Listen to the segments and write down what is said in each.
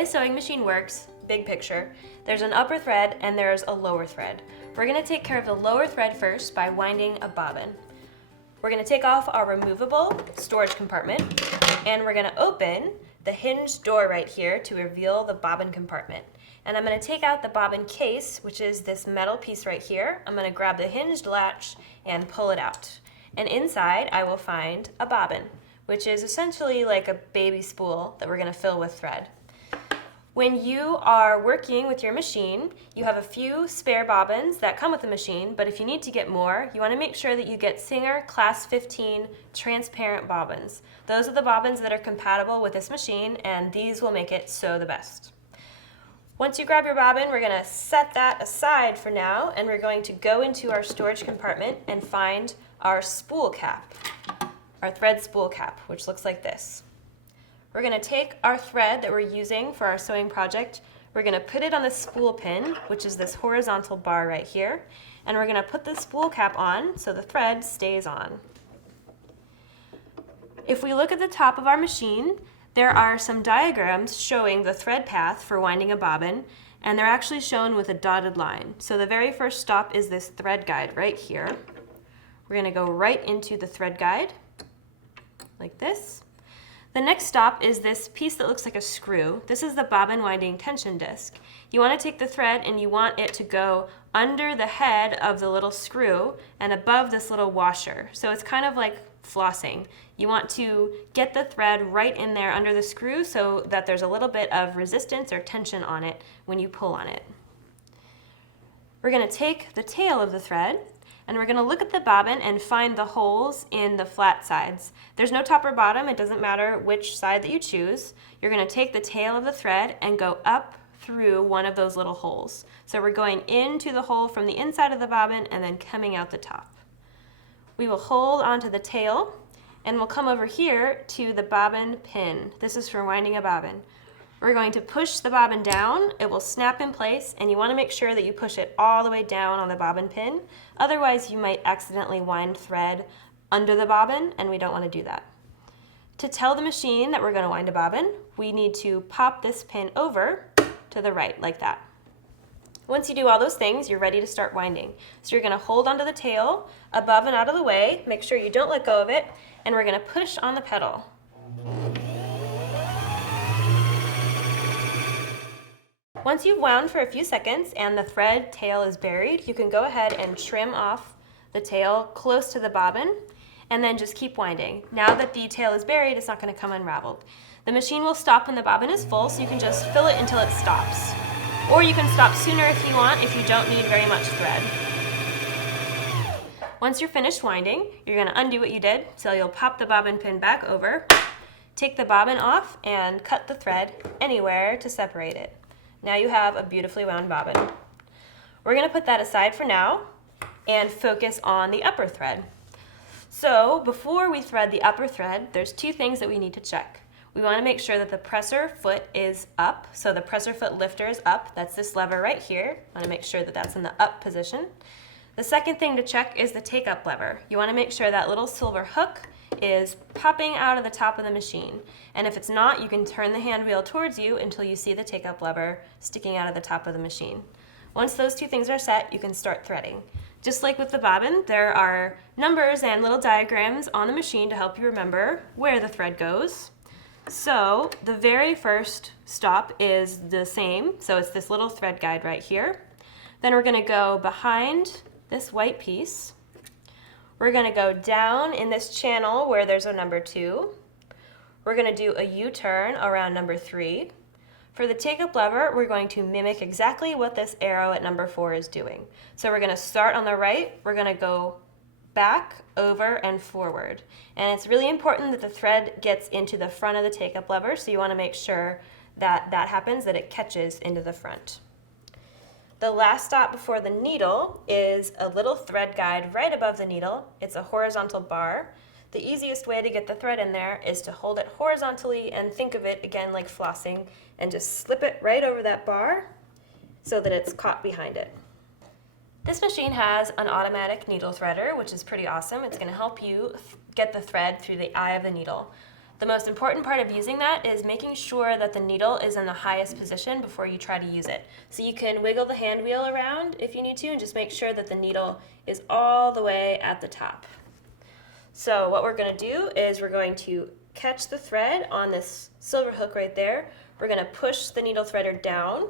way a sewing machine works, big picture, there's an upper thread and there's a lower thread. We're going to take care of the lower thread first by winding a bobbin. We're going to take off our removable storage compartment and we're going to open the hinged door right here to reveal the bobbin compartment. And I'm going to take out the bobbin case, which is this metal piece right here. I'm going to grab the hinged latch and pull it out. And inside I will find a bobbin, which is essentially like a baby spool that we're going to fill with thread. When you are working with your machine, you have a few spare bobbins that come with the machine, but if you need to get more, you want to make sure that you get Singer Class 15 transparent bobbins. Those are the bobbins that are compatible with this machine, and these will make it sew the best. Once you grab your bobbin, we're going to set that aside for now, and we're going to go into our storage compartment and find our spool cap, our thread spool cap, which looks like this. We're going to take our thread that we're using for our sewing project, we're going to put it on the spool pin, which is this horizontal bar right here, and we're going to put the spool cap on so the thread stays on. If we look at the top of our machine, there are some diagrams showing the thread path for winding a bobbin, and they're actually shown with a dotted line. So the very first stop is this thread guide right here. We're going to go right into the thread guide, like this. The next stop is this piece that looks like a screw. This is the bobbin winding tension disc. You want to take the thread and you want it to go under the head of the little screw and above this little washer. So it's kind of like flossing. You want to get the thread right in there under the screw so that there's a little bit of resistance or tension on it when you pull on it. We're going to take the tail of the thread and we're going to look at the bobbin and find the holes in the flat sides. There's no top or bottom, it doesn't matter which side that you choose. You're going to take the tail of the thread and go up through one of those little holes. So we're going into the hole from the inside of the bobbin and then coming out the top. We will hold onto the tail and we'll come over here to the bobbin pin. This is for winding a bobbin. We're going to push the bobbin down, it will snap in place, and you want to make sure that you push it all the way down on the bobbin pin. Otherwise, you might accidentally wind thread under the bobbin, and we don't want to do that. To tell the machine that we're going to wind a bobbin, we need to pop this pin over to the right, like that. Once you do all those things, you're ready to start winding. So you're going to hold onto the tail, above and out of the way, make sure you don't let go of it, and we're going to push on the pedal. Once you've wound for a few seconds and the thread tail is buried, you can go ahead and trim off the tail close to the bobbin and then just keep winding. Now that the tail is buried, it's not going to come unraveled. The machine will stop when the bobbin is full, so you can just fill it until it stops. Or you can stop sooner if you want, if you don't need very much thread. Once you're finished winding, you're going to undo what you did, so you'll pop the bobbin pin back over, take the bobbin off, and cut the thread anywhere to separate it. Now you have a beautifully wound bobbin. We're going to put that aside for now and focus on the upper thread. So before we thread the upper thread, there's two things that we need to check. We want to make sure that the presser foot is up. So the presser foot lifter is up. That's this lever right here. I want to make sure that that's in the up position. The second thing to check is the take-up lever. You want to make sure that little silver hook is popping out of the top of the machine. And if it's not, you can turn the hand wheel towards you until you see the take-up lever sticking out of the top of the machine. Once those two things are set, you can start threading. Just like with the bobbin, there are numbers and little diagrams on the machine to help you remember where the thread goes. So the very first stop is the same, so it's this little thread guide right here. Then we're going to go behind this white piece. We're going to go down in this channel where there's a number 2. We're going to do a U-turn around number 3. For the take-up lever, we're going to mimic exactly what this arrow at number 4 is doing. So we're going to start on the right, we're going to go back, over, and forward. And it's really important that the thread gets into the front of the take-up lever, so you want to make sure that that happens, that it catches into the front. The last stop before the needle is a little thread guide right above the needle. It's a horizontal bar. The easiest way to get the thread in there is to hold it horizontally and think of it again like flossing and just slip it right over that bar so that it's caught behind it. This machine has an automatic needle threader, which is pretty awesome. It's going to help you get the thread through the eye of the needle. The most important part of using that is making sure that the needle is in the highest position before you try to use it. So you can wiggle the hand wheel around if you need to, and just make sure that the needle is all the way at the top. So what we're going to do is we're going to catch the thread on this silver hook right there. We're going to push the needle threader down.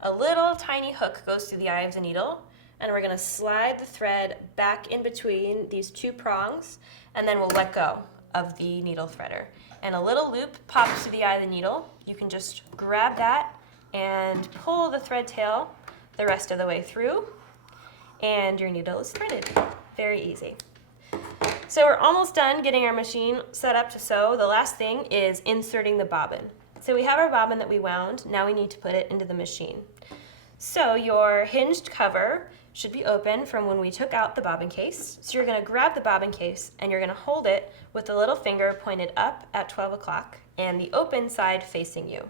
A little tiny hook goes through the eye of the needle, and we're going to slide the thread back in between these two prongs, and then we'll let go of the needle threader. And a little loop pops through the eye of the needle. You can just grab that and pull the thread tail the rest of the way through, and your needle is threaded. Very easy. So we're almost done getting our machine set up to sew. The last thing is inserting the bobbin. So we have our bobbin that we wound. Now we need to put it into the machine. So your hinged cover should be open from when we took out the bobbin case. So you're going to grab the bobbin case and you're going to hold it with the little finger pointed up at 12 o'clock and the open side facing you.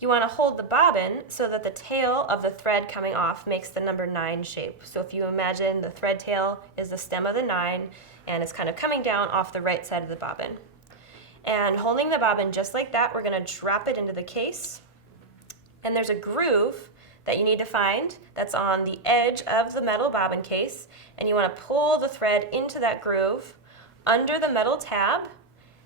You want to hold the bobbin so that the tail of the thread coming off makes the number 9 shape. So if you imagine the thread tail is the stem of the 9 and it's kind of coming down off the right side of the bobbin. And holding the bobbin just like that, we're going to drop it into the case. And there's a groove that you need to find that's on the edge of the metal bobbin case. And you want to pull the thread into that groove under the metal tab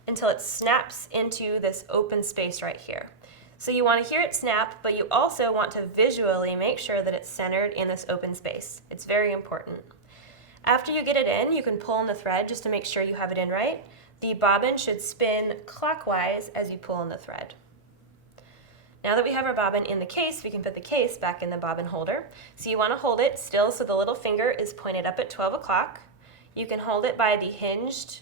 until it snaps into this open space right here. So you want to hear it snap, but you also want to visually make sure that it's centered in this open space. It's very important. After you get it in, you can pull in the thread just to make sure you have it in right. The bobbin should spin clockwise as you pull in the thread. Now that we have our bobbin in the case, we can put the case back in the bobbin holder. So you want to hold it still so the little finger is pointed up at 12 o'clock. You can hold it by the hinged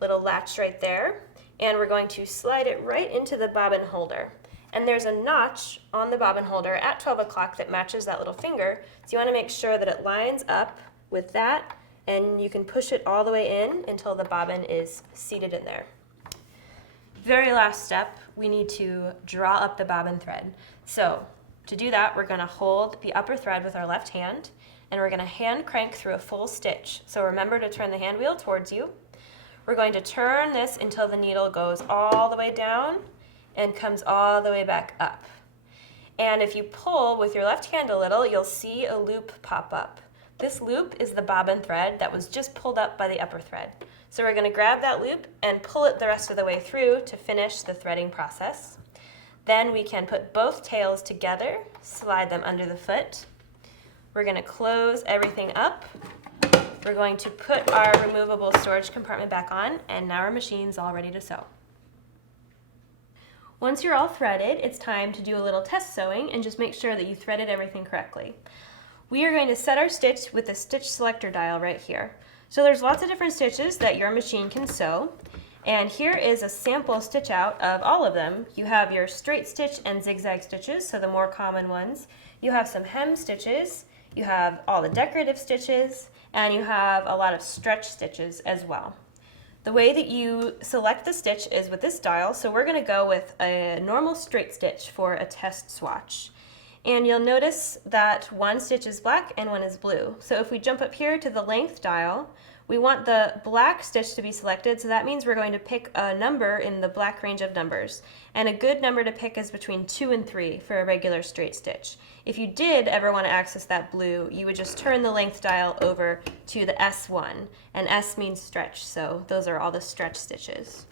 little latch right there, and we're going to slide it right into the bobbin holder. And there's a notch on the bobbin holder at 12 o'clock that matches that little finger, so you want to make sure that it lines up with that, and you can push it all the way in until the bobbin is seated in there. Very last step, we need to draw up the bobbin thread. So to do that, we're going to hold the upper thread with our left hand, and we're going to hand crank through a full stitch. So remember to turn the hand wheel towards you. We're going to turn this until the needle goes all the way down and comes all the way back up. And if you pull with your left hand a little, you'll see a loop pop up. This loop is the bobbin thread that was just pulled up by the upper thread. So we're going to grab that loop and pull it the rest of the way through to finish the threading process. Then we can put both tails together, slide them under the foot. We're going to close everything up. We're going to put our removable storage compartment back on, and now our machine's all ready to sew. Once you're all threaded, it's time to do a little test sewing and just make sure that you threaded everything correctly. We are going to set our stitch with the stitch selector dial right here. So there's lots of different stitches that your machine can sew, and here is a sample stitch out of all of them. You have your straight stitch and zigzag stitches, so the more common ones. You have some hem stitches, you have all the decorative stitches, and you have a lot of stretch stitches as well. The way that you select the stitch is with this dial, so we're going to go with a normal straight stitch for a test swatch. And you'll notice that one stitch is black and one is blue. So if we jump up here to the length dial, we want the black stitch to be selected, so that means we're going to pick a number in the black range of numbers. And a good number to pick is between 2 and 3 for a regular straight stitch. If you did ever want to access that blue, you would just turn the length dial over to the S1, and S means stretch, so those are all the stretch stitches.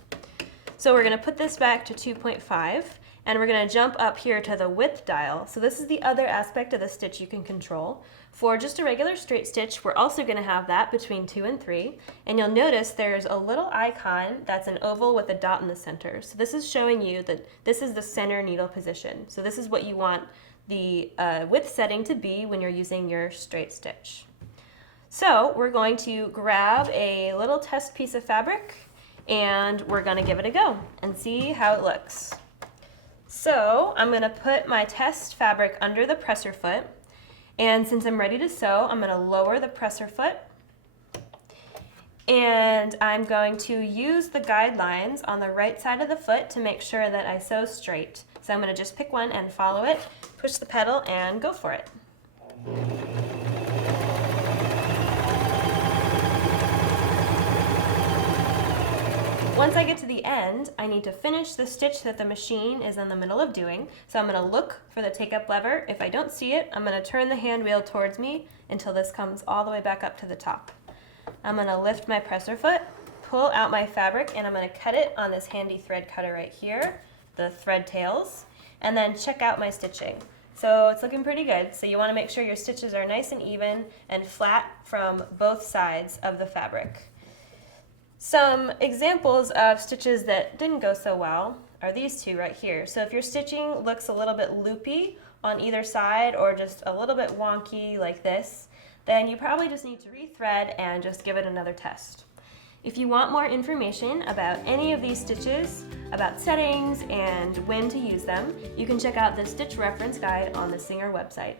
So we're going to put this back to 2.5. And we're going to jump up here to the width dial. So this is the other aspect of the stitch you can control. For just a regular straight stitch, we're also going to have that between 2 and 3. And you'll notice there's a little icon that's an oval with a dot in the center. So this is showing you that this is the center needle position. So this is what you want the width setting to be when you're using your straight stitch. So we're going to grab a little test piece of fabric and we're going to give it a go and see how it looks. So I'm going to put my test fabric under the presser foot, and since I'm ready to sew, I'm going to lower the presser foot, and I'm going to use the guidelines on the right side of the foot to make sure that I sew straight. So I'm going to just pick one and follow it, push the pedal, and go for it. once I get to the end, I need to finish the stitch that the machine is in the middle of doing. So I'm going to look for the take up lever. If I don't see it, I'm going to turn the hand wheel towards me until this comes all the way back up to the top. I'm going to lift my presser foot, pull out my fabric, and I'm going to cut it on this handy thread cutter right here, the thread tails, and then check out my stitching. So it's looking pretty good. So you want to make sure your stitches are nice and even and flat from both sides of the fabric. Some examples of stitches that didn't go so well are these two right here. So if your stitching looks a little bit loopy on either side or just a little bit wonky like this, then you probably just need to rethread and just give it another test. If you want more information about any of these stitches, about settings and when to use them, you can check out the stitch reference guide on the Singer website.